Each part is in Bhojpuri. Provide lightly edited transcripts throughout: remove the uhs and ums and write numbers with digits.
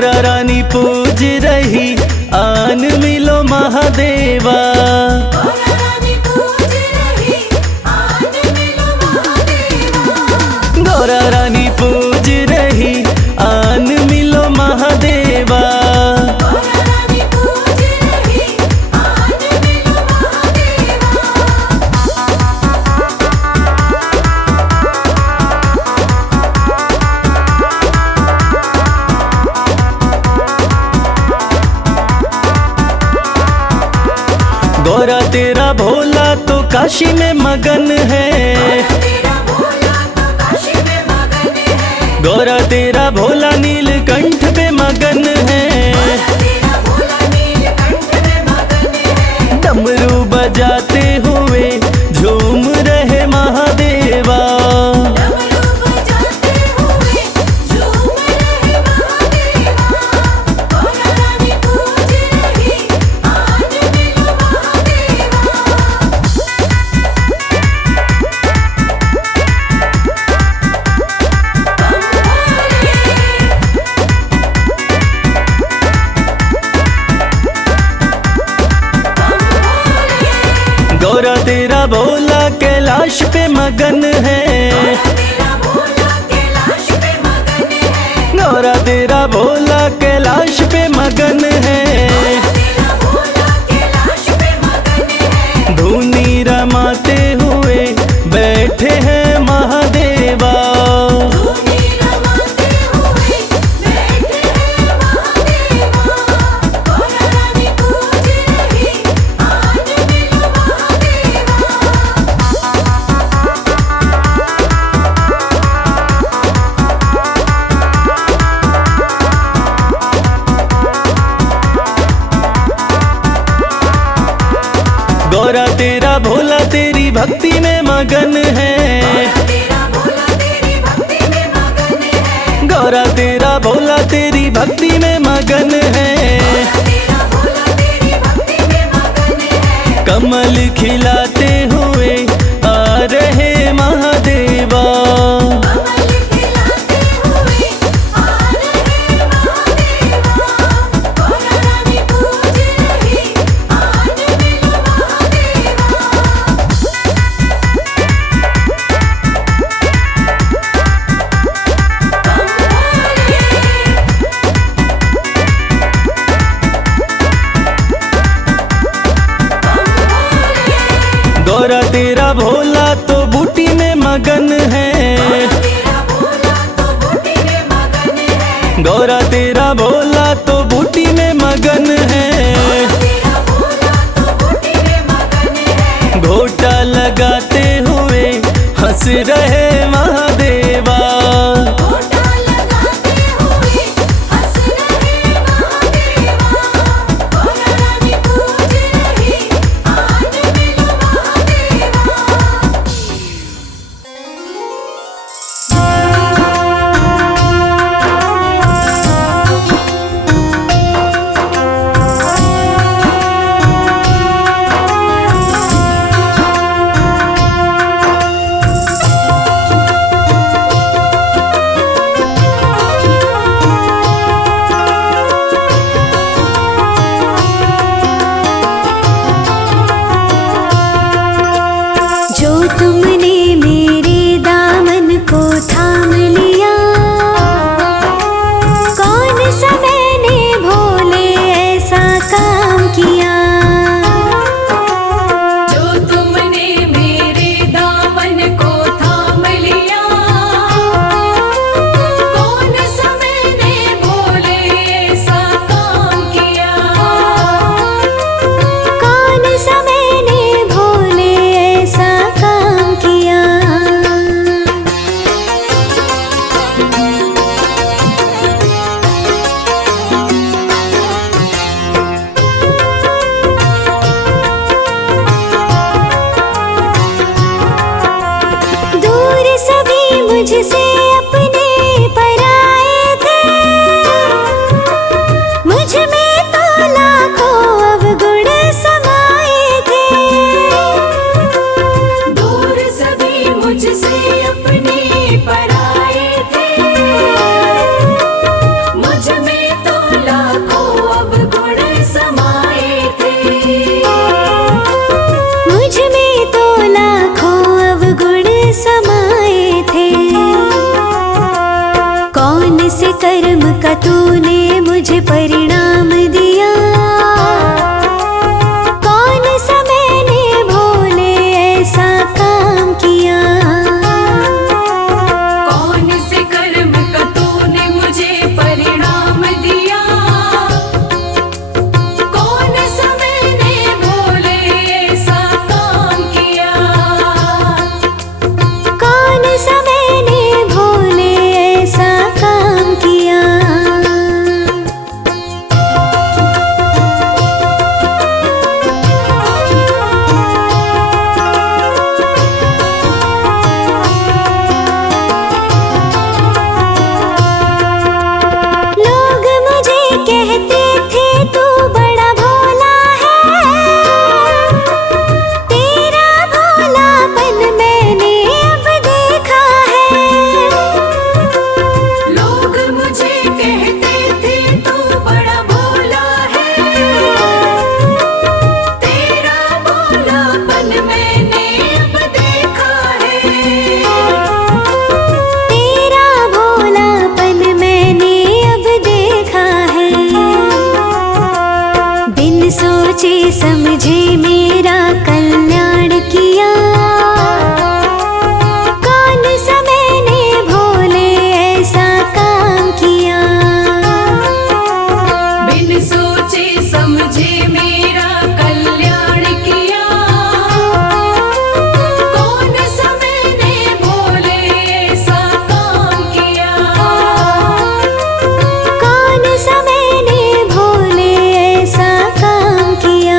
गौरा रानी पूज रही आन मिलो महादेवा। गौरा रानी पूज रही आन मिलो महादेवा। गौरा तेरा भोला तो काशी में मगन है। गौरा तेरा भोला नीलकंठ पे मगन है। डमरू बजाते हुए झूम रहे महादेवा। गौरा तेरा भोला कैलाश पे मगन है। गौरा तेरा भोला कैलाश पे मगन है। धूनी रमाते हुए बैठे हैं महादेवा। गौरा तेरा भोला तेरी भक्ति में मगन है। गौरा तेरा भोला तेरी भक्ति में मगन है। कमल खिलाते हुए आ रहे महादेवा। गौरा तेरा भोला तो बूटी में मगन है। गौरा तेरा भोला तो बूटी में मगन है। घोटा लगाते हुए हंस रहे महादेवा। सोचे समझे मेरा कल्याण किया। कौन सा मैंने भोले ऐसा काम किया। बिन सोचे समझे मेरा कल्याण किया। कौन सा मैंने भोले ऐसा काम किया। कौन सा मैंने भोले ऐसा काम किया।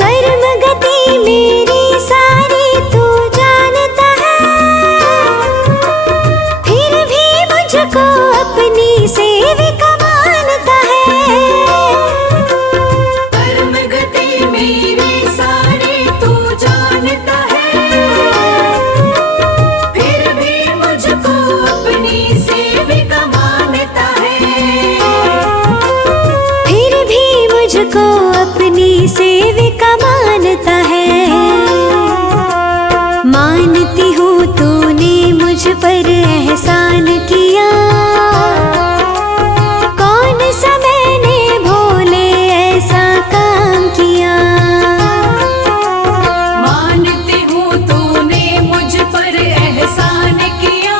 कर्म गति मेरी सारी तू जानता है। फिर भी मुझको अपनी सेविका मानता है। कर्म गति मेरी सारी तू जानता है। फिर भी मुझको अपनी सेविका मानता है। फिर भी मुझको अपनी सेविका मानता है। मानती हूँ तूने मुझ पर एहसान किया। कौन सा मैंने भोले ऐसा काम किया। मानती हूँ तूने मुझ पर एहसान किया।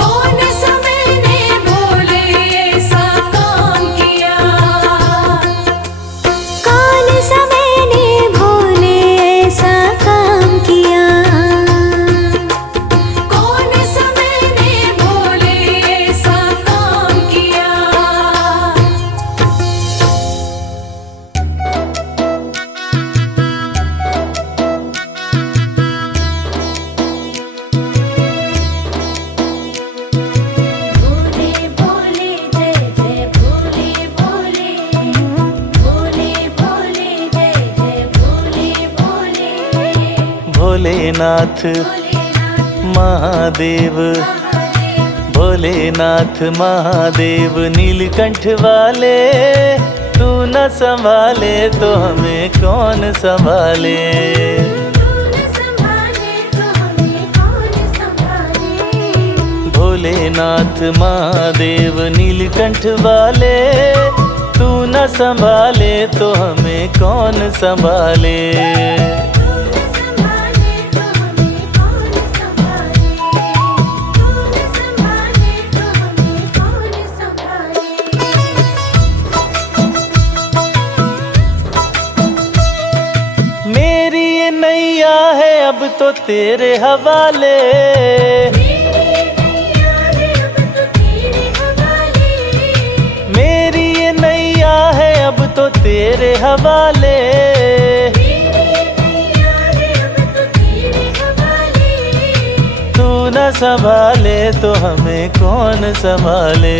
कौन सा मैंने भोले ऐसा काम किया। कौन सा मैंने भोले ऐसा काम किया। कौन सा मैंने भोले ऐसा काम किया। भोले भोले जय जय भोले भोले। भोले भोले जय जय भोले भोले। भोलेनाथ महादेव, भोलेनाथ महादेव नीलकंठ वाले, तू न संभाले तो हमें कौन संभाले। भोलेनाथ महादेव नीलकंठ वाले, तू न संभाले तो हमें कौन संभाले। मेरी ये नैया है अब तो तेरे हवाले। मेरी ये नैया है अब तो तेरे हवाले। तू न संभाले तो हमें कौन संभाले।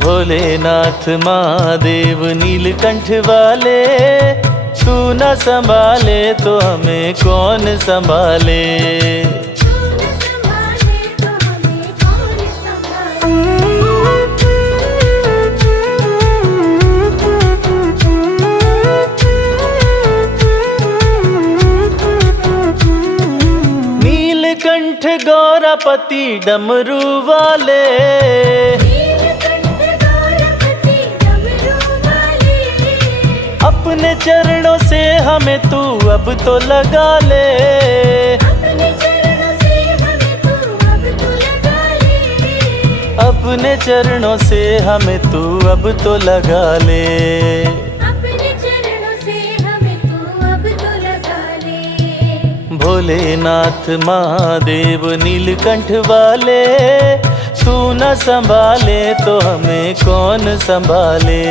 भोलेनाथ महादेव नीलकंठ वाले, तू न संभाले तो हमें कौन संभाले। नीलकंठ गौरापति डमरू वाले, अपने चरणों से हमें तू अब तो लगा ले। अपने चरणों से हमें तू अब तो लगा ले। भोलेनाथ महादेव नीलकंठ वाले, तू न संभाले तो हमें कौन संभाले।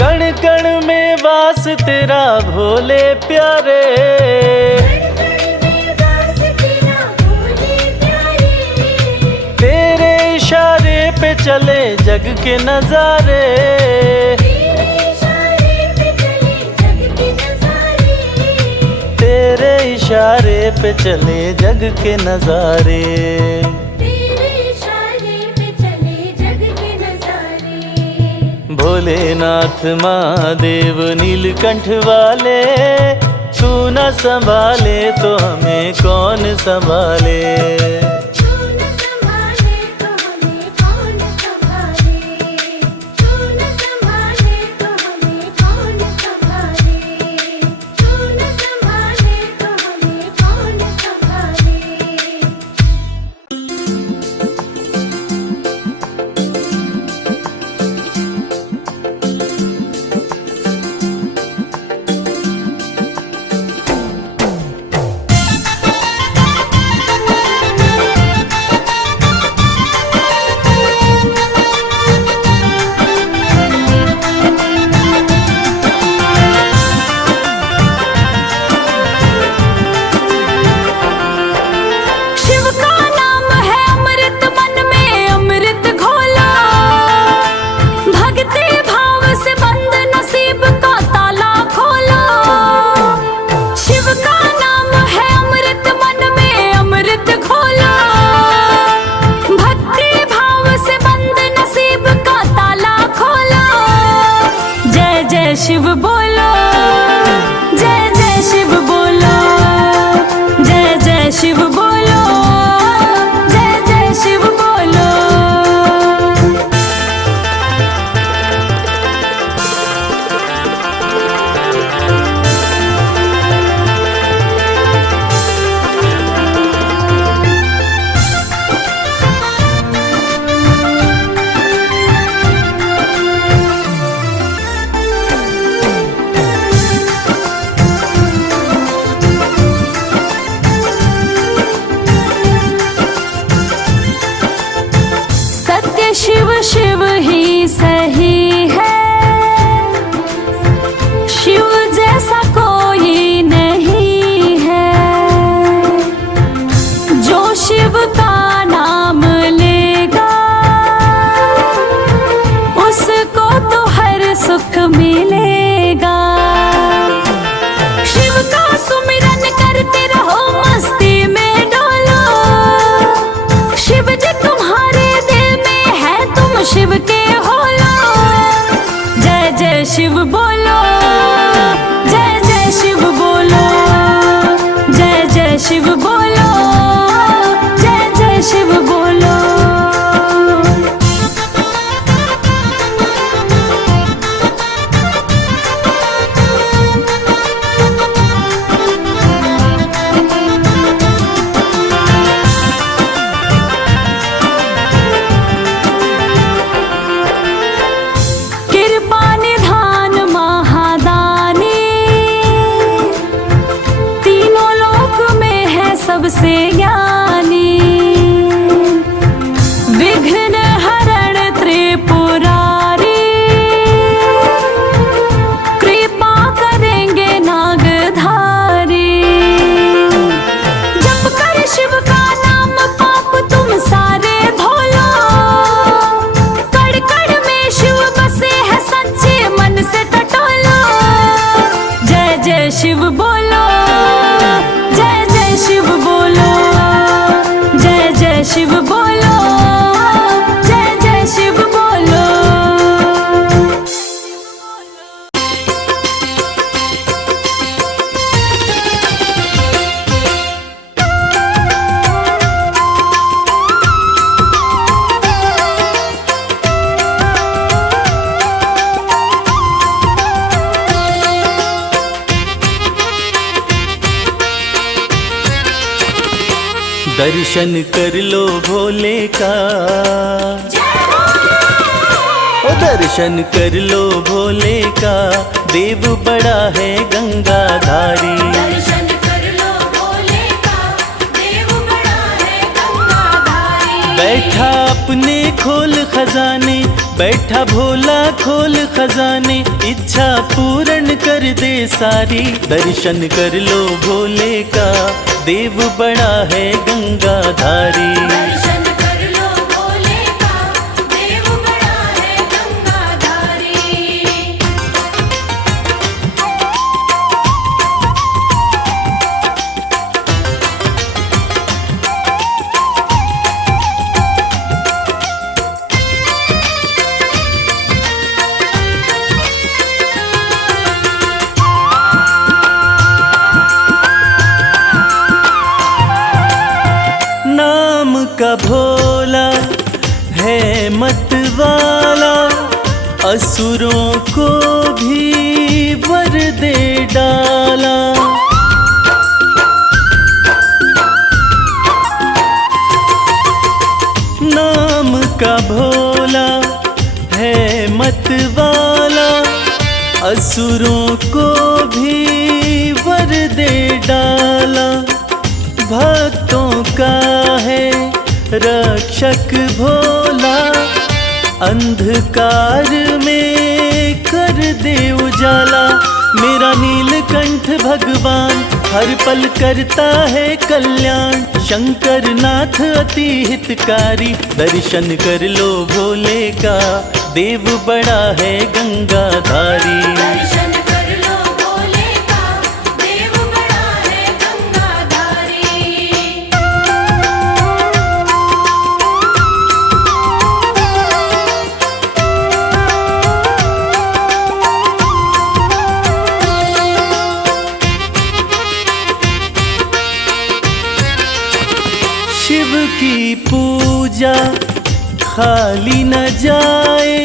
कण कण में वास तेरा भोले प्यारे, तेरे इशारे पे चले जग के नजारे, तेरे इशारे पे चले जग के नजारे, तेरे इशारे पे चले जग के नजारे। तेरे इशारे पे चले जग के नजारे। भोलेनाथ महादेव नीलकंठ वाले, तू न संभाले तो हमें कौन संभाले। तू न संभाले तो हमें कौन संभाले, तू न संभाले तो हमें कौन संभाले, तू न संभाले तो हमें कौन संभाले। शिव का नाम है अमृत, मन में अमृत घोला, भक्ति भाव से बंद नसीब का ताला खोला। शिव का नाम है अमृत, मन में अमृत घोला, भक्ति भाव से बंद नसीब का ताला खोला। जय जय शिव बोलो, जय जय शिव बोलो, जय जय शिव बोलो, जय जय शिव बोलो। सत्य शिव शिव ही सही है, शिव जैसा कोई नहीं है। जो शिव का नाम लेगा उसको तो हर सुख मिलेगा। शिव का सुमिरन करते रहो, मस्ती में डोलो। शिव जी तुम्हारे दिल में है, तुम शिव के होलो। जय जय शिव बोलो, जय जय शिव बोलो, जय जय शिव बोलो, जय जय शिव बोलो। कृपा निधान महादानी, तीनों लोक में है सबसे ज्ञानी। विघ्न हरण त्रिपुरारी, कृपा करेंगे नागधारी। जप कर शिव का नाम, पाप तुम सारे धोलो। कड़ कड़ में शिव बसे है, सच्चे मन से टटोलो। जय जय शिव बोलो, जय जय शिव बोलो, जय जय शिव बोलो, जय जय शिव बोलो। दर्शन कर लो भोले का, ओ दर्शन कर लो भोले का, देव बड़ा है गंगाधारी। दर्शन कर लो भोले का, देव बड़ा है गंगाधारी। बैठा अपने खोल खजाने, बैठा भोला खोल खजाने, इच्छा पूर्ण कर दे सारी। दर्शन कर लो भोले का, देव बड़ा है गंगाधारी। दर्शन कर लो भोले का, का भोला है मत वाला, असुरों को भी वर दे डाला। नाम का भोला है मत वाला, असुरों को भी वर दे डाला। भक्तों का है रक्षक भोला, अंधकार में कर दे उजाला। मेरा नीलकंठ भगवान हर पल करता है कल्याण, शंकर नाथ अति हितकारी। दर्शन कर लो भोले का, देव बड़ा है गंगाधारी। दर्शन कर लो भोले का, देव बड़ा है गंगाधारी। शिव की पूजा खाली न जाए,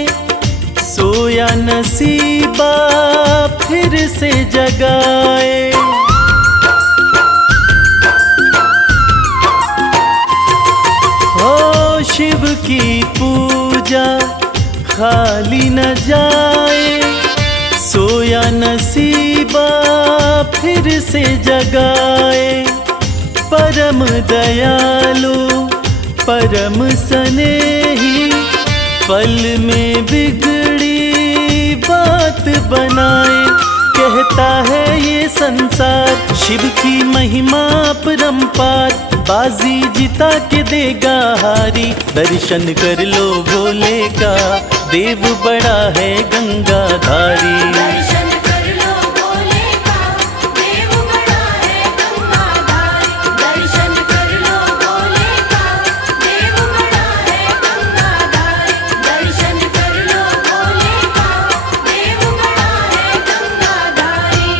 सोया नसीबा फिर से जगाए। हो शिव की पूजा खाली न जाए, सोया नसीबा फिर से जगाए। परम दयालु परम स्नेही, पल में बिगड़ी बात बनाए। कहता है ये संसार शिव की महिमा परम्पार, बाजी जिता के देगा हारी। दर्शन कर लो भोले का, देव बड़ा है गंगाधारी। दर्शन कर लो भोले का, देव बड़ा है गंगाधारी। दर्शन कर लो भोले का, देव बड़ा है गंगाधारी। दर्शन कर लो भोले का, देव बड़ा है गंगाधारी।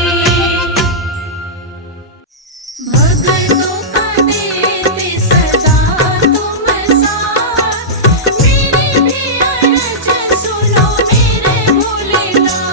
भक्तों का देते सदा तुम साथ, मेरी भी अर्ज सुनो मेरे भोलेनाथ।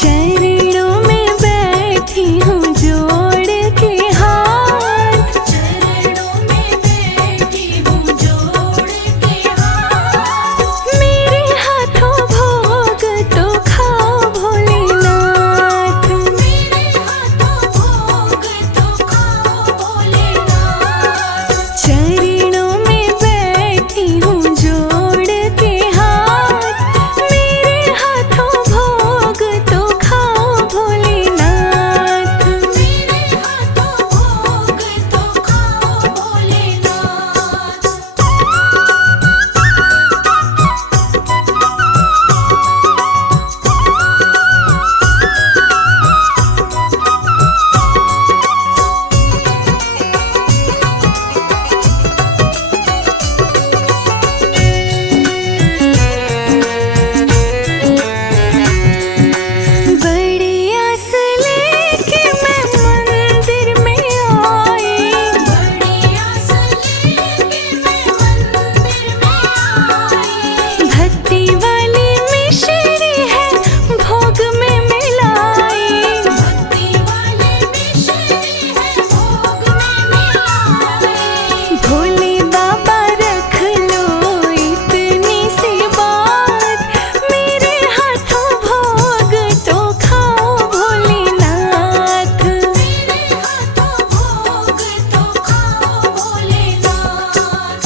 चरणों में बैठी हूँ जोड़ के हाथ, चरणों में बैठी हूँ जोड़ के हाथ। मेरे हाथों भोग तो खाओ भोलेनाथ। मेरे हाथों भोग तो खाओ भोलेनाथ। चरणों में बैठी हूँ जोड़ के हाथ, मेरे हाथों भोग तो खाओ भोलेनाथ। मेरे हाथों भोग तो खाओ भोलेनाथ। बड़ी आस लेके मैं मंदिर में आई, बड़ी आस लेके मैं मंदिर में आई। भक्ति वाली मिश्री है भोग में मिलाई। भक्ति वाली मिश्री है भोग में मिलाई। भोले बाबा रख लो इतनी सी बात, मेरे हाथों भोग तो खाओ भोलेनाथ। मेरे हाथों भोग तो खाओ भोलेनाथ।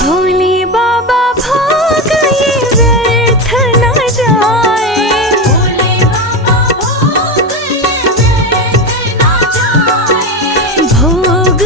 भोले बाबा भोग ये व्यर्थ न जाए, भोले बाबा भोग ये व्यर्थ ना जाए। भोग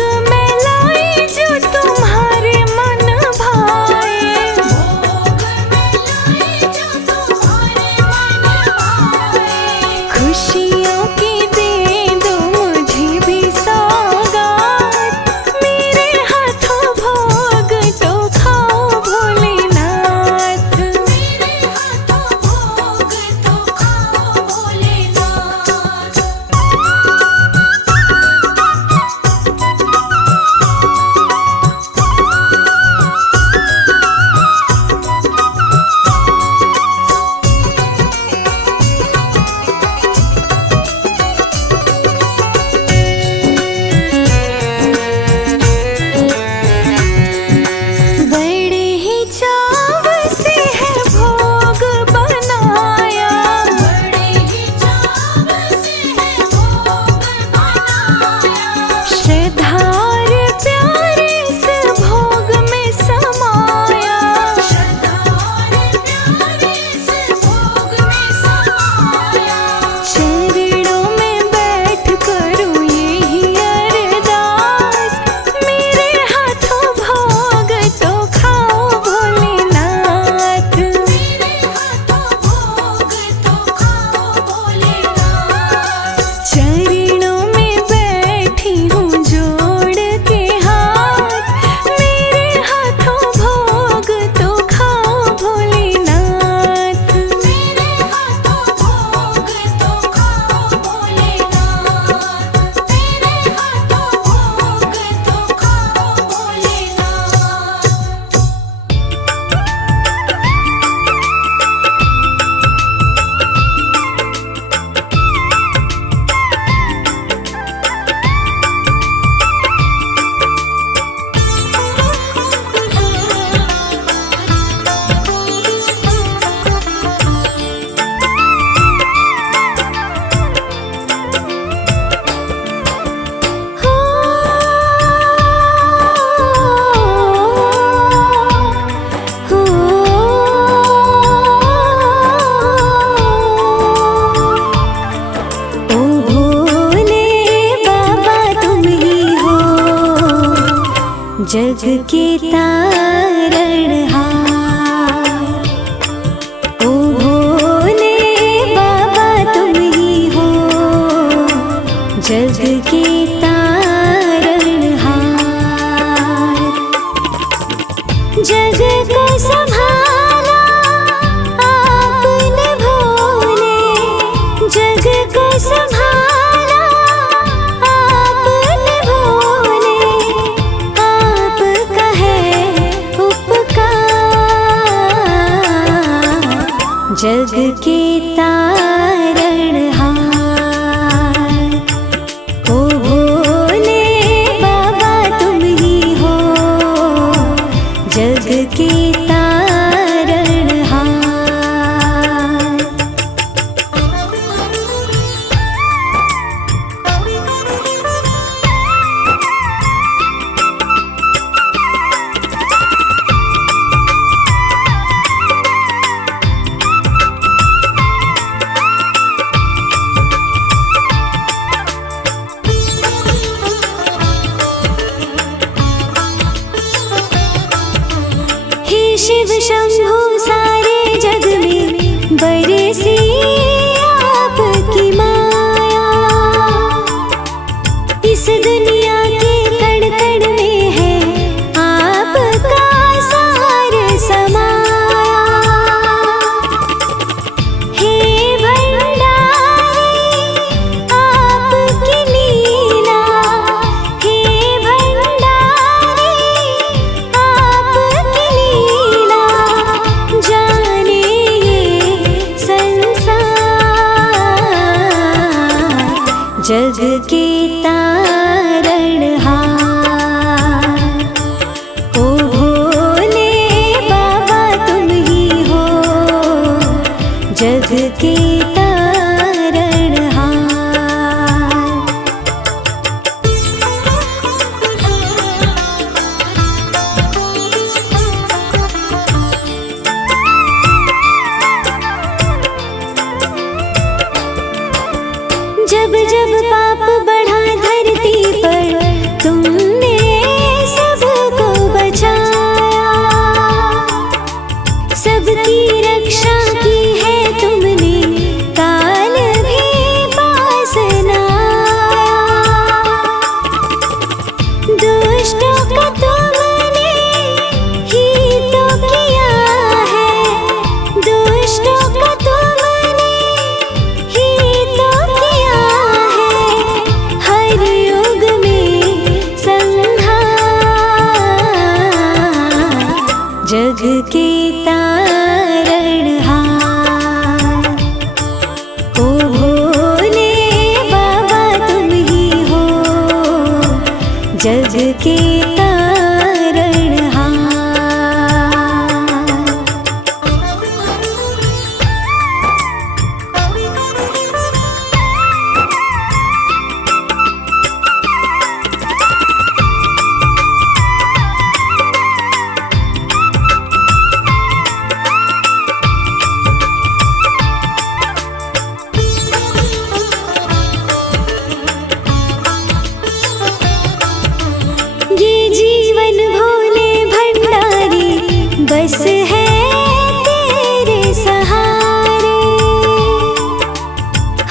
जग के तारणहार। ओ भोले बाबा तुम ही हो जग के तारणहार। जग को संभाला आपने भोले, जग को संभाला आपने भोले, आपका है उपकार जग के तारणहार। ओ भोले बाबा तुम ही हो जग के तारणहार। हे शिव शंभु सारे जग में बरसी आपकी माया। इस दुनिया के कण कण में है आपका सार समाया। हे भंडारी आपकी लीला, हे भंडारी आपकी लीला, जाने ये संसार जग के तारणहार। ओ भोले बाबा तुम ही हो जग के तारणहार। जब जब पाप बढ़ा धरती पर तुमने सबको बचाया। सबकी रक्षा की है तुमने, काल भी पास न आया। दुष्टों का तुमने ही तो किया है, दुष्टों का तुमने ही तो किया है। हर युग में संहार जग के तारणहार। ओ भोले बाबा तुम ही हो जग के तारणहार। ये जीवन भोले भंडारी बस है तेरे सहारे।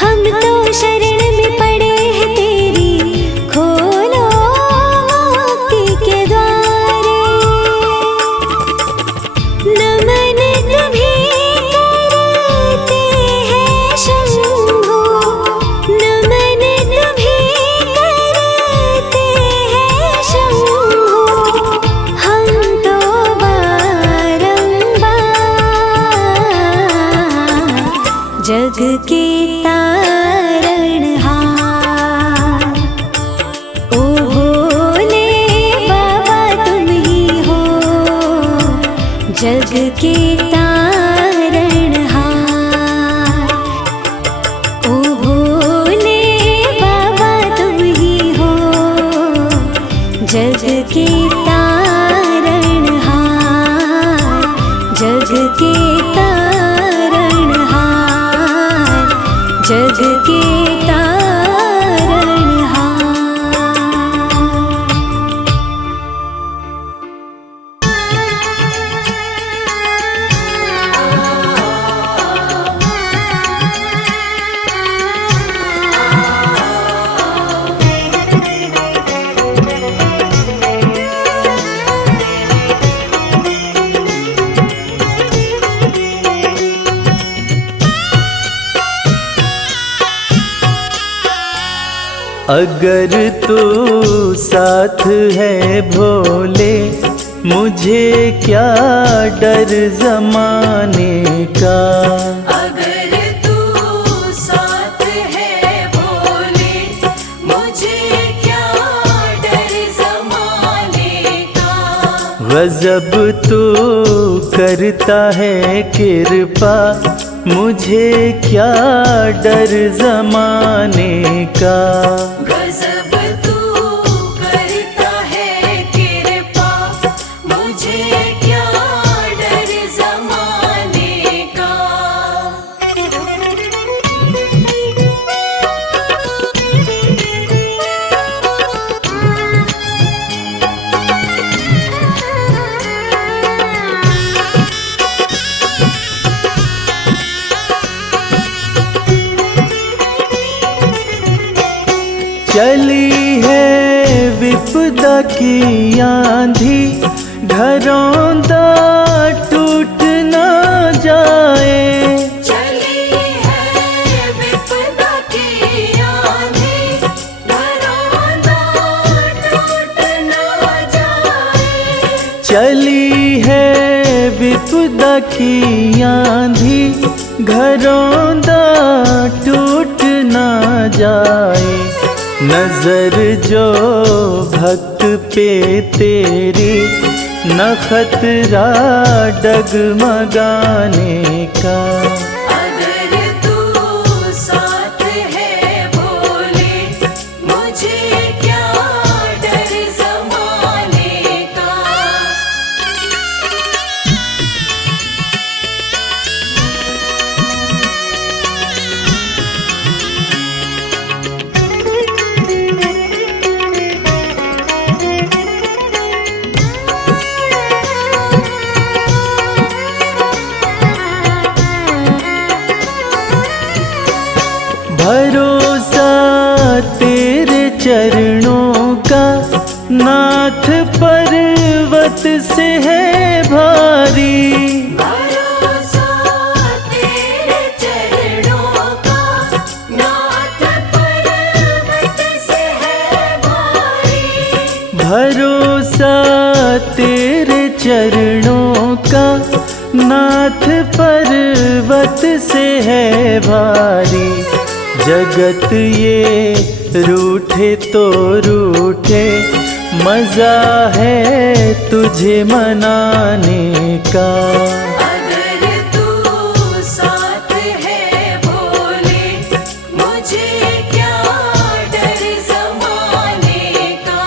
हम तो शरण में पड़े हैं तेरी, खोलो मुक्ति के द्वारे। नमन तुम्हें करते हैं शंभु, नमन तुम्हें करते हैं शंभु। हम तो बारंबार जग के तारणहार। ओ भोले बाबा तुम ही हो जग के तारणहार। ओ भोले बाबा तुम ही हो जग के तारणहार। जग के तारणहार, जग के तारणहार। अगर तू साथ है भोले, मुझे क्या डर जमाने का। अगर तू साथ है भोले, मुझे क्या डर ज़माने का। गजब तू करता है कृपा, मुझे क्या डर जमाने का। गजब तू करता है कृपा, मुझे क्या डर ज़माने का। चली है विपदा की आंधी, घरौंदा टूट ना जाए। चली है विपदा की आंधी, घरौंदा टूट ना जाए। चली है विपदा की आंधी, घरौंदा टूट ना जाए। नजर जो भक्त पे तेरी, न खतरा डगमगाने का। अगर तू साथ है भोले, मुझे क्या डर ज़माने का। भरोसा तेरे चरणों का, नाथ पर्वत से है भारी। भरोसा तेरे चरणों का, नाथ पर्वत से है भारी। भरोसा तेरे चरणों का, नाथ पर्वत से है भारी। जगत ये रूठे तो रूठे, मजा है तुझे मनाने का। अगर तू साथ है भोले, मुझे क्या डर ज़माने का।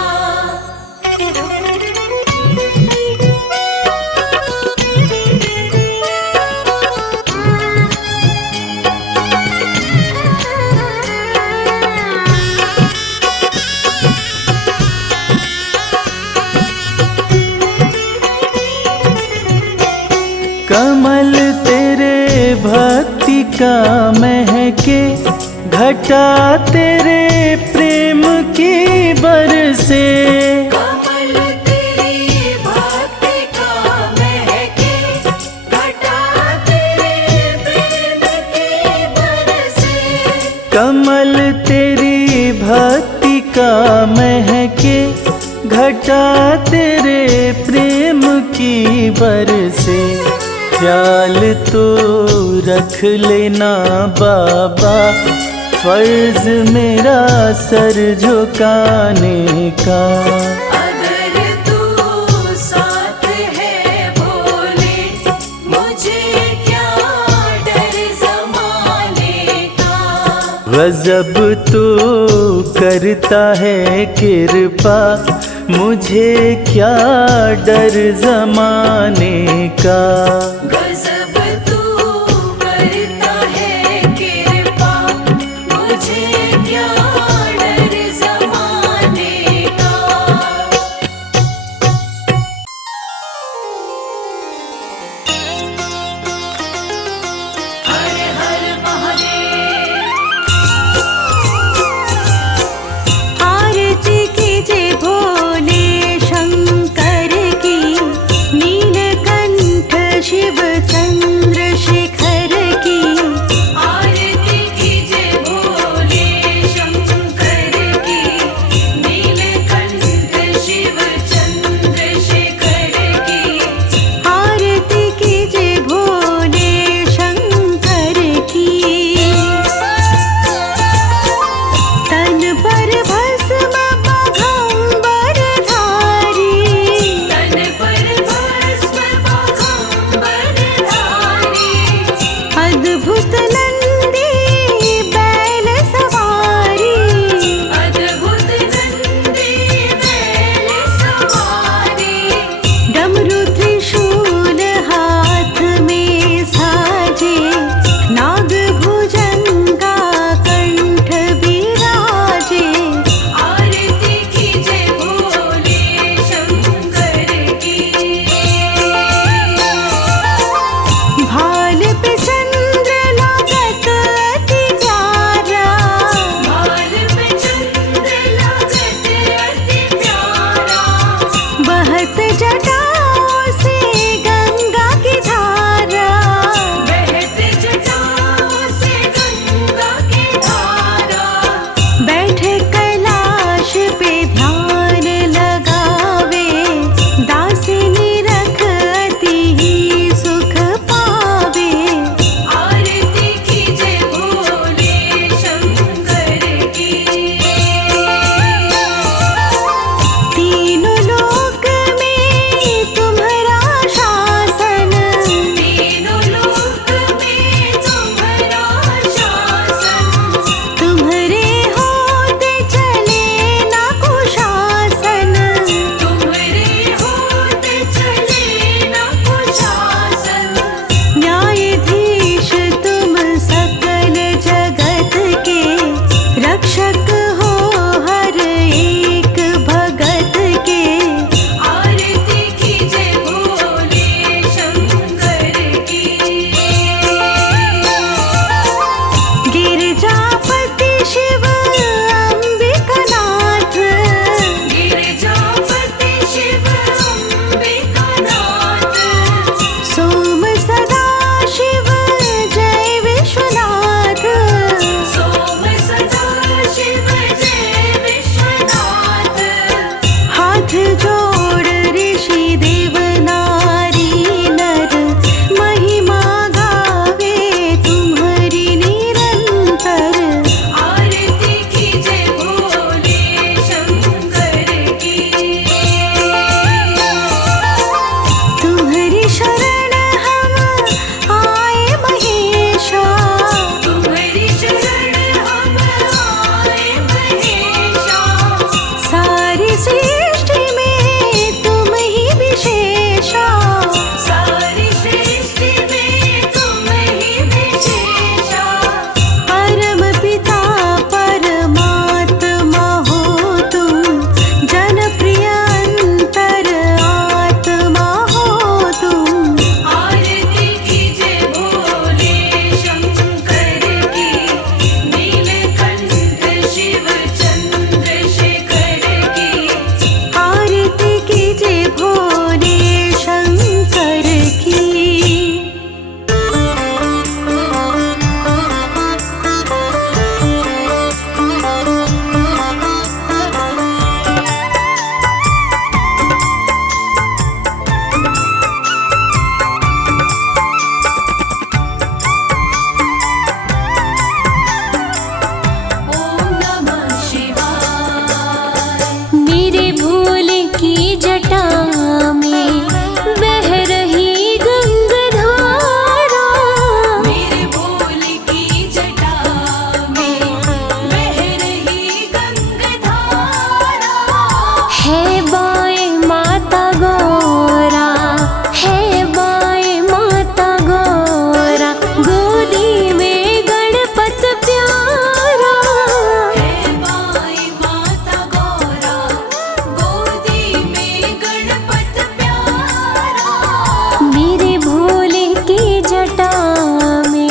कमल तेरे भक्ति का महके, घटा तेरे प्रेम की बरसे। कमल तेरी भक्ति का महके, घटा तेरे प्रेम की बरसे। कमल तेरी भक्ति का महके, घटा तेरे प्रेम की बरसे। ख्याल तो रख लेना बाबा, फर्ज मेरा सर झुकाने का। अगर तू साथ है भोले, मुझे क्या डर ज़माने का। गजब तू करता है कृपा, मुझे क्या डर जमाने का। गजब तू करता है कृपा, मुझे क्या डर ज़माने का। हर हर महादेव। आरती कीजिए भोले शंकर की, नीलकंठ शिव चंद्र सात जटाओं से गंगा की धारा, बहते जटाओं से गंगा की धारा, बैठे कैलाश पे ध्यान लगावे, दासिनी रखती ही सुख पावे। आरती कीजे भोले शंकर की, तीनों लोक में तुम्हारा शासन, तीनों लोक में तुम्हारा शासन, तुम्हारे होते चले ना कुशासन। तुम्हारे होते चले ना कुशासन। न्यायाधीश तुम सकल जगत के, रक्षक हो हर एक भगत के। आरती कीजे भोले शंकर की, गिरजापति शिव अंबिकानाथ, गिरजापति शिव अंबिकानाथ, सोम सदा शिव जय विश्वनाथ। सोम सदा शिव जय विश्वनाथ। हाथ जोड़ ऋषि देव नारी नर, महिमा गावे तुम्हारी निरंतर। आरती कीजे भोले शंकर की, तुम्हारी शरण हम आए महेशा, तुम्हारी शरण हम आए महेशा। सारी सृष्टि में तुम ही विशेषा। सारी सृष्टि में तुम ही विशेषा। परम पिता परमात्मा हो तुम, जन प्रिय अंतर आत्मा हो तुम। आरती कीजे भोले शंकर की, नीलकंठ शिव चंद्रशेखर की। आरती कीजिए भोले शंकर की। ओम नमः शिवाय। मेरे भोले की जटा में बह रही गंगाधारा, मेरे भोले की जटा में बह रही गंगाधारा। है बाएं माता गौरा, है बाएं माता गौरा, गोदी में गणपत प्यारा। है बाई माता गौरा, गोदी में गणपत प्यारा। मेरे भोले की जटा में।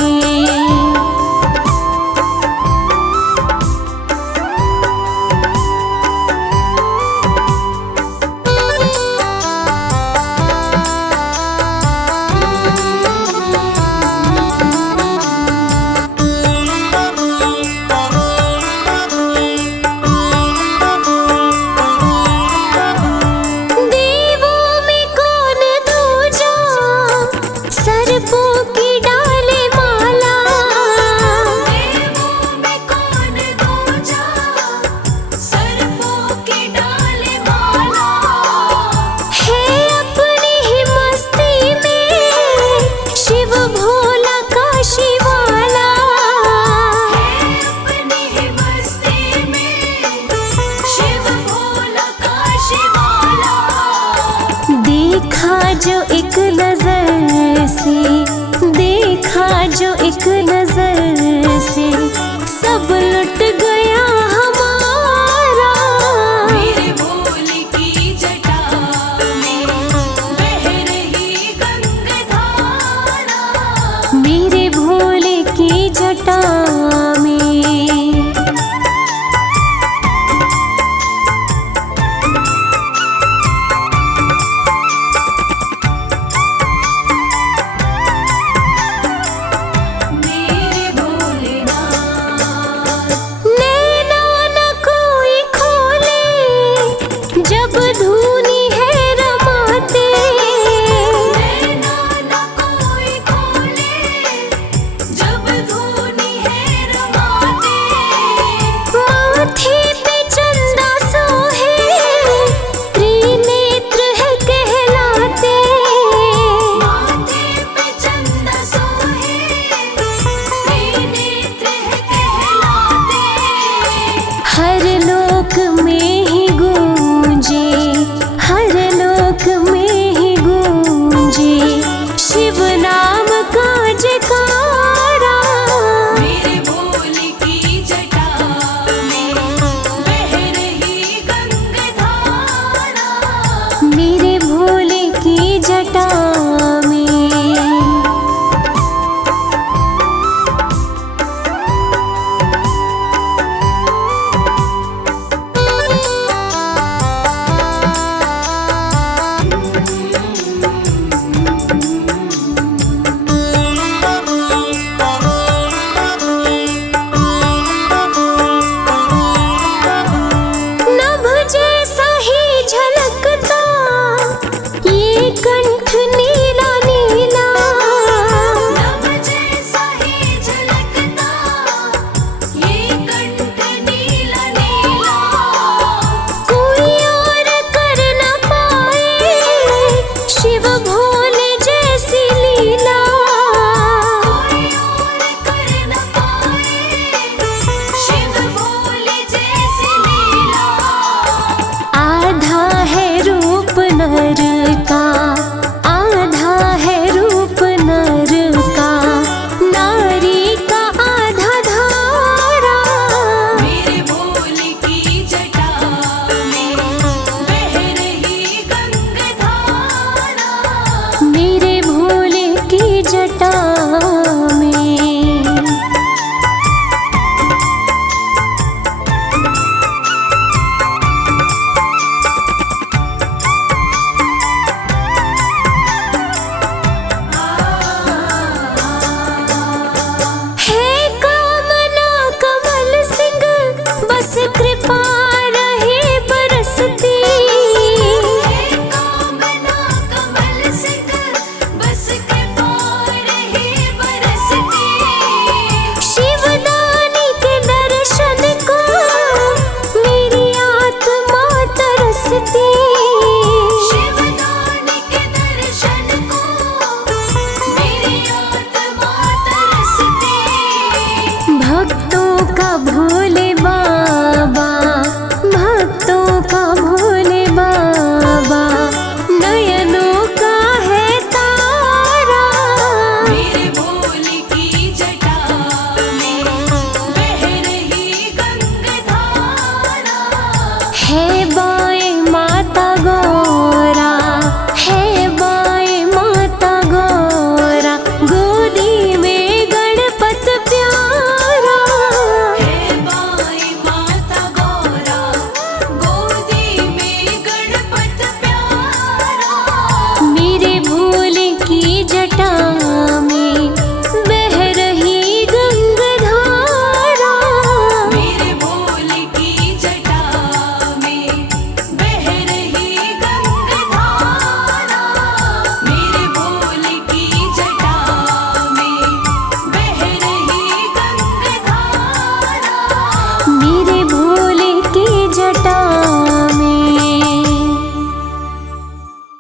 देवों में कौन दूजा, सर्पों की डाले माला। देवों में कौन दूजा, सर्पों की डाले माला। है अपनी ही मस्ती में शिव भोला काशी वाला। है अपनी ही मस्ती में शिव भोला काशी वाला। देखा जो एक नजर से, देखा जो एक नजर से, सब लुट गया हमारा। मेरे भोले की जटा में बह रही गंगाधारा। मेरे भोले की जटा में। मेरे